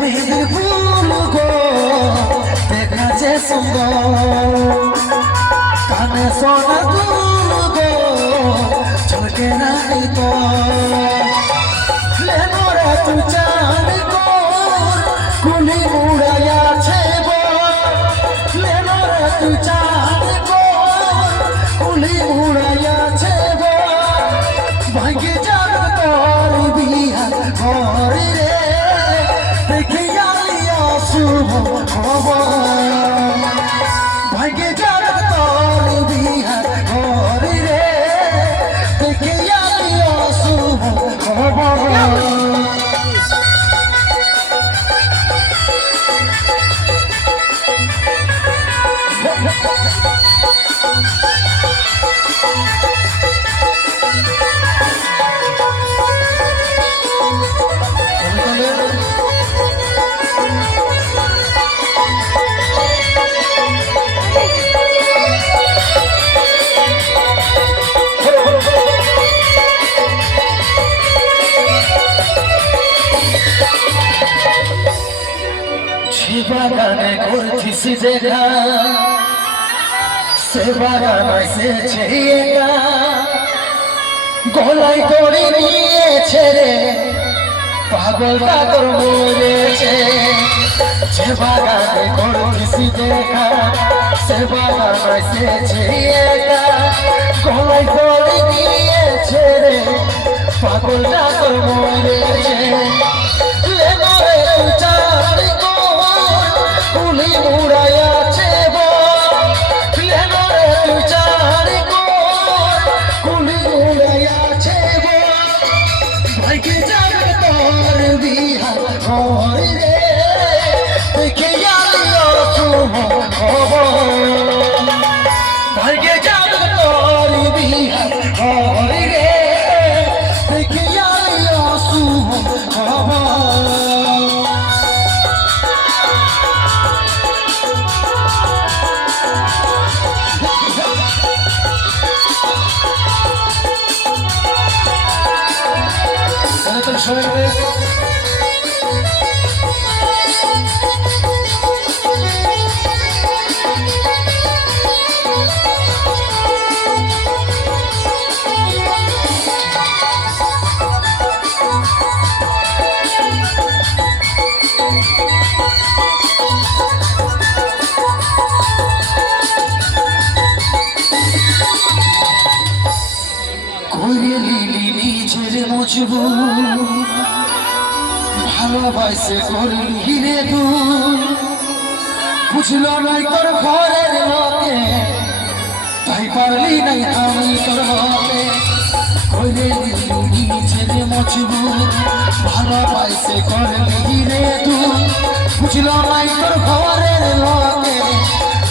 মেহের ফুল গো দেখা যে সুন্দর কানে সোনা দুল গো চলকে নাই তো লেনোরে তু চাঁদ গো কুলি উড়াইয়াছে গো লেনোরে তু চাঁদ গো কুলি উড়াইয়াছে গো ভাগ্যে যার তোর বিয়া ঘরে রে দেখে আলিয়া শুভ খবর ভাগ্যে যার তোর বিয়া ঘরে রে দেখে আলিয়া শুভ খবর বাগানে করছিস দেখা সে বাগানে এসেছে গলায় দড়ি নিয়েছে রে পাগলটা তোর মরেছে যে বাগানে করছিস দেখা সে বাগানে এসেছে গলায় দড়ি নিয়েছে রে পাগলটা তোর মরেছে কুলি উড়াইয়াছে গো লেনোরে তু চাঁদ গো কুলি উড়াইয়াছে গো ভাগ্যে যার তোর বিয়া ঘরে রে দেখে আলিয়া শুভ খবর ভাগ্যে যার তোর বিয়া ঘরে রে দেখে আলিয়া শুভ খবর সবাই করে লিলি নিজের মজবুর ভালোবাসে করলি রে তু বুঝলো নাই তোর ঘরের লোকে তাই পারলি নাই আমি তোর মতে করে লিলি নিজের মজবুর ভালোবাসে করলি রে তু বুঝলো নাই তোর ঘরের লোকে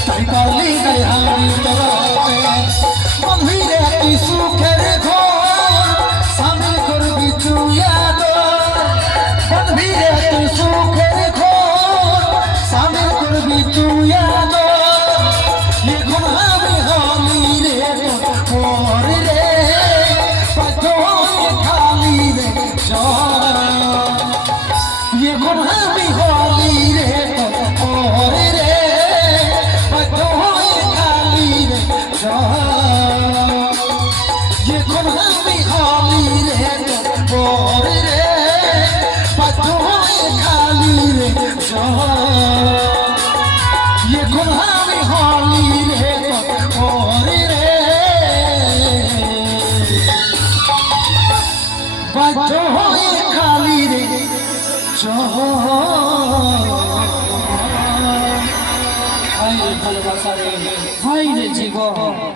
তাই পারলি নাই আমি তোর মতে বন্ধুরে তুই সুখের ঘর সামিল করবি তুই বন্ধুরে তুই সুখের ঘর সামিল করবি তুই এখন আমি হলি রে পর রে খালি রে এখন আমি হলি রে পর রে খালি রে এখন আমি হলি রে পর রে খালি রে এখন আমি হলি রে পর রে খালি রে ভালোবাসা রে ভাই রে জীবন